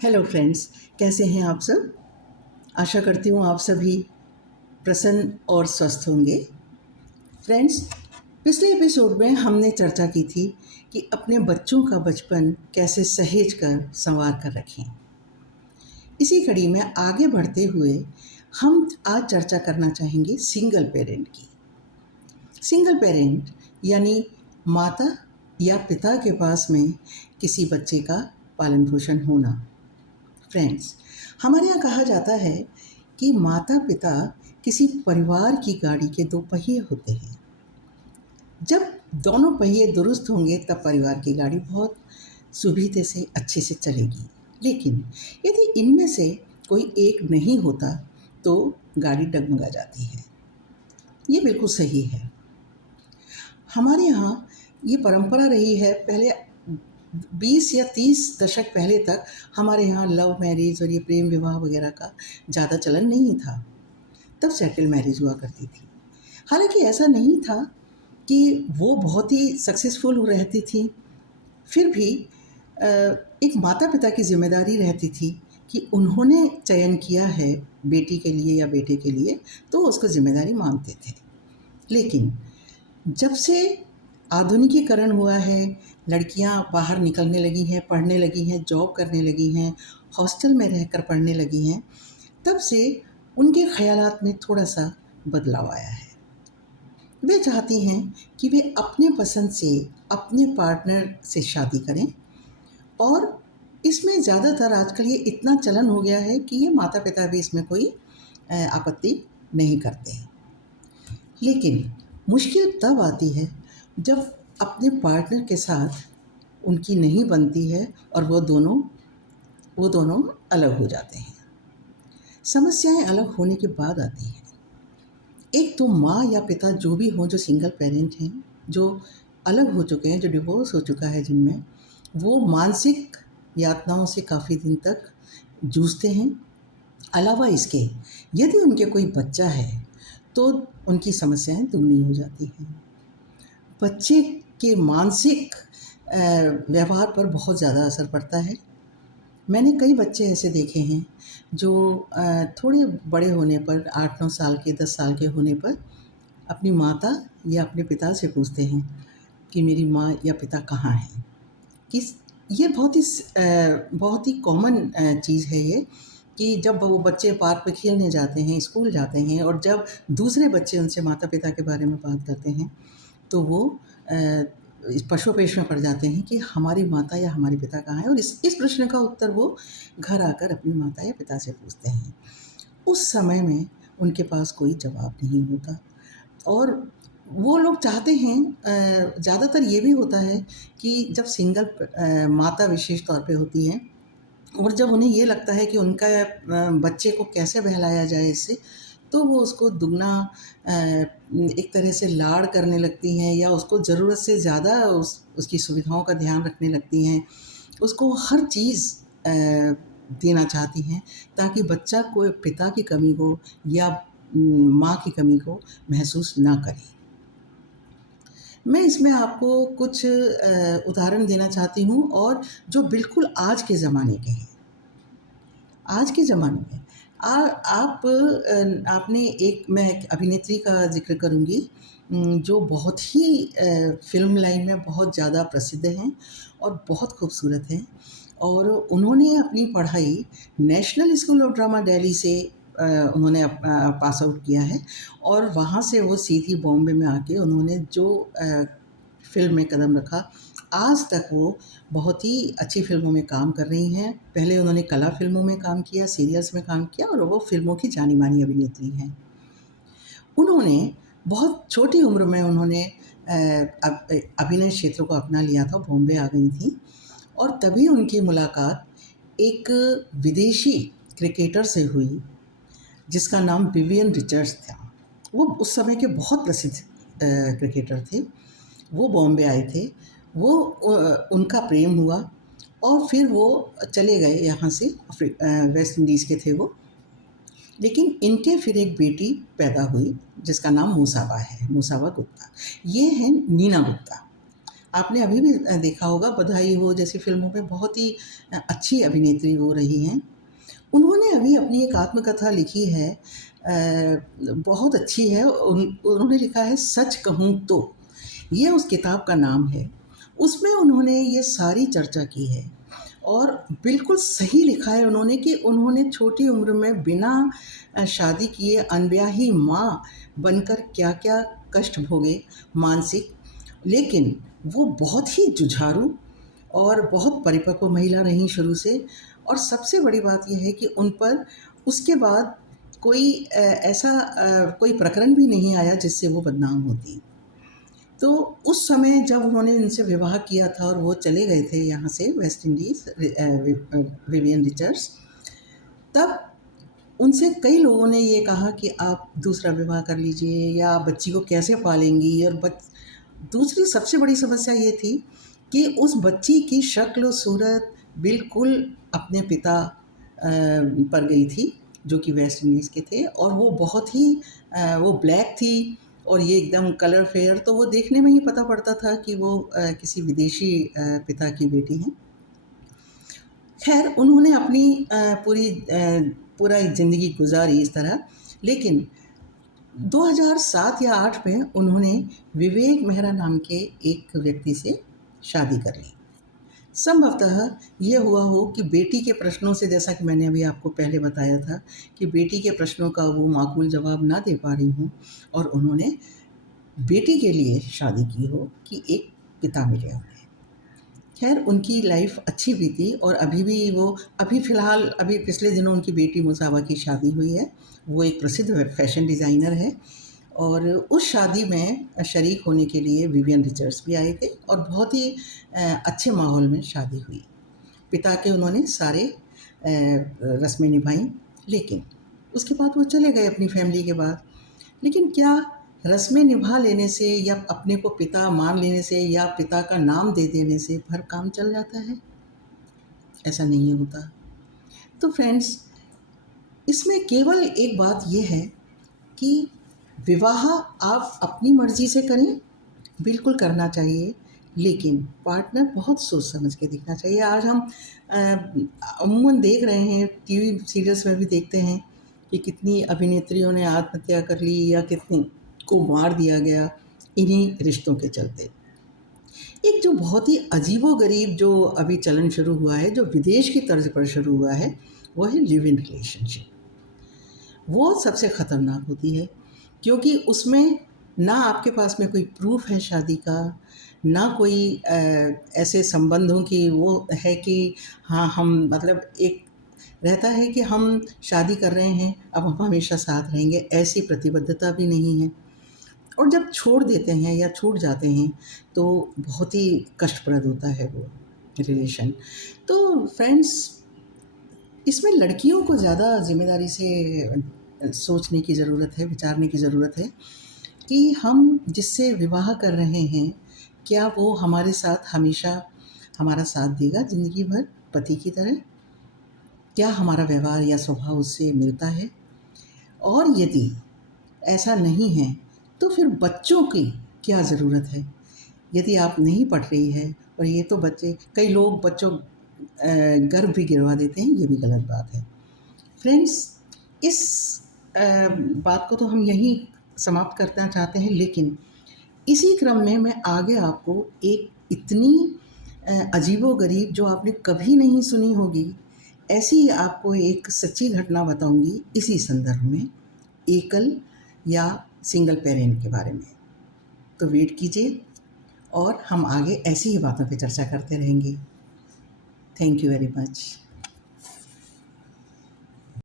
Hello friends, कैसे हैं आप सब। आशा करती हूँ आप सभी प्रसन्न और स्वस्थ होंगे। फ्रेंड्स, पिछले एपिसोड में हमने चर्चा की थी कि अपने बच्चों का बचपन कैसे सहेज कर संवार कर रखें। इसी कड़ी में आगे बढ़ते हुए हम आज चर्चा करना चाहेंगे सिंगल पेरेंट की। सिंगल पेरेंट यानी माता या पिता के पास में किसी बच्चे का पालन पोषण होना। फ्रेंड्स, हमारे यहाँ कहा जाता है कि माता पिता किसी परिवार की गाड़ी के दो पहिए होते हैं। जब दोनों पहिए दुरुस्त होंगे तब परिवार की गाड़ी बहुत सुविधे से अच्छे से चलेगी। लेकिन यदि इनमें से कोई एक नहीं होता तो गाड़ी डगमगा जाती है। ये बिल्कुल सही है। हमारे यहाँ ये परंपरा रही है। पहले 20 या 30 दशक पहले तक हमारे यहाँ लव मैरिज और ये प्रेम विवाह वगैरह का ज़्यादा चलन नहीं था। तब सेटल मैरिज हुआ करती थी। हालांकि ऐसा नहीं था कि वो बहुत ही सक्सेसफुल रहती थी, फिर भी एक माता पिता की जिम्मेदारी रहती थी कि उन्होंने चयन किया है बेटी के लिए या बेटे के लिए, तो उसको जिम्मेदारी मानते थे। लेकिन जब से आधुनिकीकरण हुआ है, लड़कियां बाहर निकलने लगी हैं, पढ़ने लगी हैं, जॉब करने लगी हैं, हॉस्टल में रहकर पढ़ने लगी हैं, तब से उनके ख़यालात में थोड़ा-सा बदलाव आया है। वे चाहती हैं कि वे अपने पसंद से अपने पार्टनर से शादी करें और इसमें ज़्यादातर आजकल ये इतना चलन हो गया है कि ये माता-पिता भी इसमें कोई आपत्ति नहीं करते हैं। लेकिन मुश्किल तब आती है जब अपने पार्टनर के साथ उनकी नहीं बनती है और वो दोनों अलग हो जाते हैं। समस्याएं अलग होने के बाद आती हैं। एक तो माँ या पिता जो भी हों, जो सिंगल पेरेंट हैं, जो अलग हो चुके हैं, जो डिवोर्स हो चुका है जिनमें, वो मानसिक यातनाओं से काफ़ी दिन तक जूझते हैं। अलावा इसके यदि उनके कोई बच्चा है तो उनकी समस्याएं दुगनी हो जाती हैं। बच्चे के मानसिक व्यवहार पर बहुत ज़्यादा असर पड़ता है। मैंने कई बच्चे ऐसे देखे हैं जो थोड़े बड़े होने पर 8-9 साल के 10 साल के होने पर अपनी माता या अपने पिता से पूछते हैं कि मेरी माँ या पिता कहाँ हैं। ये बहुत ही कॉमन चीज़ है ये, कि जब वो बच्चे पार्क पे खेलने जाते हैं, स्कूल जाते हैं और जब दूसरे बच्चे उनसे माता पिता के बारे में बात करते हैं तो वो इस पशोपेश में पड़ जाते हैं कि हमारी माता या हमारे पिता कहाँ हैं, और इस प्रश्न का उत्तर वो घर आकर अपनी माता या पिता से पूछते हैं। उस समय में उनके पास कोई जवाब नहीं होता और वो लोग चाहते हैं, ज़्यादातर ये भी होता है कि जब सिंगल माता विशेष तौर पे होती है और जब उन्हें ये लगता है कि उनका बच्चे को कैसे बहलाया जाए इससे, तो वो उसको दुगना एक तरह से लाड़ करने लगती हैं या उसको ज़रूरत से ज़्यादा उसकी सुविधाओं का ध्यान रखने लगती हैं। उसको हर चीज़ देना चाहती हैं ताकि बच्चा कोई पिता की कमी को या माँ की कमी को महसूस ना करे। मैं इसमें आपको कुछ उदाहरण देना चाहती हूँ और जो बिल्कुल आज के ज़माने के हैं। आज के ज़माने में मैं एक अभिनेत्री का ज़िक्र करूँगी जो बहुत ही फ़िल्म लाइन में बहुत ज़्यादा प्रसिद्ध हैं और बहुत खूबसूरत हैं, और उन्होंने अपनी पढ़ाई national school of drama Delhi से उन्होंने पास आउट किया है और वहाँ से वो सीधी बॉम्बे में आके उन्होंने जो फ़िल्म में कदम रखा, आज तक वो बहुत ही अच्छी फ़िल्मों में काम कर रही हैं। पहले उन्होंने कला फ़िल्मों में काम किया, सीरियल्स में काम किया और वो फ़िल्मों की जानी-मानी अभिनेत्री हैं। उन्होंने बहुत छोटी उम्र में उन्होंने अभिनय क्षेत्र को अपना लिया था, बॉम्बे आ गई थीं और तभी उनकी मुलाकात एक विदेशी क्रिकेटर से हुई जिसका नाम विवियन रिचर्ड्स था। वो उस समय के बहुत प्रसिद्ध क्रिकेटर थे। वो बॉम्बे आए थे, उनका प्रेम हुआ और फिर वो चले गए यहाँ से, वेस्ट इंडीज़ के थे वो। लेकिन इनके फिर एक बेटी पैदा हुई जिसका नाम मूसावा है, मूसावा गुप्ता। ये हैं नीना गुप्ता। आपने अभी भी देखा होगा, बधाई हो जैसी फ़िल्मों में बहुत ही अच्छी अभिनेत्री वो रही हैं। उन्होंने अभी अपनी एक आत्मकथा लिखी है, बहुत अच्छी है। उन्होंने लिखा है सच कहूँ तो, ये उस किताब का नाम है। उसमें उन्होंने ये सारी चर्चा की है और बिल्कुल सही लिखा है उन्होंने कि उन्होंने छोटी उम्र में बिना शादी किए अनब्याही माँ बनकर क्या-क्या कष्ट भोगे मानसिक, लेकिन वो बहुत ही जुझारू और बहुत परिपक्व महिला रहीं शुरू से। और सबसे बड़ी बात ये है कि उन पर उसके बाद कोई ऐसा कोई प्रकरण भी नहीं आया जिससे वो बदनाम होती। तो उस समय जब उन्होंने इनसे विवाह किया था और वो चले गए थे यहाँ से वेस्ट इंडीज़, विवियन रिचर्ड्स, तब उनसे कई लोगों ने ये कहा कि आप दूसरा विवाह कर लीजिए या बच्ची को कैसे पालेंगी। और दूसरी सबसे बड़ी समस्या ये थी कि उस बच्ची की शक्ल सूरत बिल्कुल अपने पिता पर गई थी, जो कि वेस्ट इंडीज़ के थे, और वो बहुत ही वो ब्लैक थी और ये एकदम कलर फेयर, तो वो देखने में ही पता पड़ता था कि वो किसी विदेशी पिता की बेटी हैं। खैर उन्होंने अपनी पूरा ज़िंदगी गुजारी इस तरह, लेकिन 2007 या 8 में उन्होंने विवेक मेहरा नाम के एक व्यक्ति से शादी कर ली। संभवतः ये हुआ हो कि बेटी के प्रश्नों से, जैसा कि मैंने अभी आपको पहले बताया था कि बेटी के प्रश्नों का वो माकूल जवाब ना दे पा रही हों और उन्होंने बेटी के लिए शादी की हो कि एक पिता मिले उन्हें। खैर उनकी लाइफ अच्छी बीती और अभी भी वो फ़िलहाल अभी पिछले दिनों उनकी बेटी मुसावा की शादी हुई है। वो एक प्रसिद्ध फैशन डिज़ाइनर है और उस शादी में शरीक होने के लिए विवियन रिचर्ड्स भी आए थे और बहुत ही अच्छे माहौल में शादी हुई। पिता के उन्होंने सारे रस्में निभाईं, लेकिन उसके बाद वो चले गए अपनी फैमिली के बाद। लेकिन क्या रस्में निभा लेने से या अपने को पिता मान लेने से या पिता का नाम दे देने से भर काम चल जाता है? ऐसा नहीं होता। तो फ्रेंड्स, इसमें केवल एक बात ये है कि विवाह आप अपनी मर्ज़ी से करें, बिल्कुल करना चाहिए, लेकिन पार्टनर बहुत सोच समझ के देखना चाहिए। आज हम अमूमन देख रहे हैं, टीवी सीरियल्स में भी देखते हैं कि कितनी अभिनेत्रियों ने आत्महत्या कर ली या कितनी को मार दिया गया इन्हीं रिश्तों के चलते। एक जो बहुत ही अजीबो-गरीब जो अभी चलन शुरू हुआ है, जो विदेश की तर्ज पर शुरू हुआ है, वो है लिव इन रिलेशनशिप। वो सबसे ख़तरनाक होती है क्योंकि उसमें ना आपके पास में कोई प्रूफ़ है शादी का, ना कोई ऐसे संबंधों की वो है कि हाँ, हम मतलब एक रहता है कि हम शादी कर रहे हैं, अब हम हमेशा साथ रहेंगे, ऐसी प्रतिबद्धता भी नहीं है। और जब छोड़ देते हैं या छूट जाते हैं, तो बहुत ही कष्टप्रद होता है वो रिलेशन। तो फ्रेंड्स, इसमें लड़कियों को ज़्यादा ज़िम्मेदारी से सोचने की ज़रूरत है, विचारने की ज़रूरत है कि हम जिससे विवाह कर रहे हैं, क्या वो हमारे साथ हमेशा हमारा साथ देगा ज़िंदगी भर पति की तरह? क्या हमारा व्यवहार या स्वभाव उससे मिलता है? और यदि ऐसा नहीं है, तो फिर बच्चों की क्या ज़रूरत है? यदि आप नहीं पढ़ रही है और ये तो बच्चे, कई लोग बच्चों गर्भ भी गिरवा देते हैं, ये भी गलत बात है। फ्रेंड्स, इस बात को तो हम यहीं समाप्त करना चाहते हैं, लेकिन इसी क्रम में मैं आगे आपको एक इतनी अजीबो-गरीब, जो आपने कभी नहीं सुनी होगी, ऐसी आपको एक सच्ची घटना बताऊँगी इसी संदर्भ में, एकल या सिंगल पेरेंट के बारे में। तो वेट कीजिए और हम आगे ऐसी ही बातों पे चर्चा करते रहेंगे। Thank you very much.